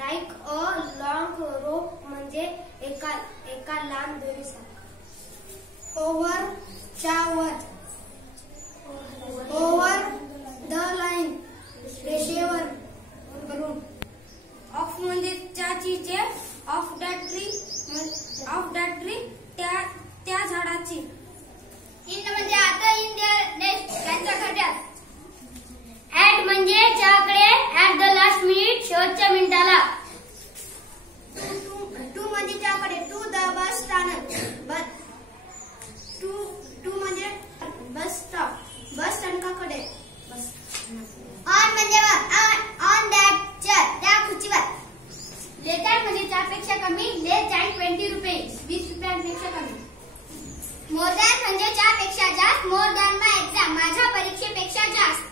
Like a long रोप म्हणजे एका लांब दोरीसारखा. ओव्हर च्या वर. ओव्हर द लाईन रेषेवर करून. ऑफ म्हणजे चाचीचे. ऑफ द ट्री त्या झाडाची. इन म्हणजे आता इन त्यांच्या खात्यात. ऍट म्हणजे च्याकडे. ऍट द लास्ट मिनिट शेवटच्या मिनिटाला. टू म्हणजे च्याकडे. टू द बस स्थानक. टू म्हणजे बस स्टॉप. बस स्थानकाकडे. ऑन म्हणजे ऑन दॅट चेअर त्या खुर्चीवर. लेटर म्हणजे त्यापेक्षा कमी. लेस दॅन 20 रुपीज 20 रुपयांपेक्षा कमी. मोर दॅन म्हणजे त्यापेक्षा जास्त. मोर दॅन माय एक्झाम माझ्या परीक्षेपेक्षा जास्त.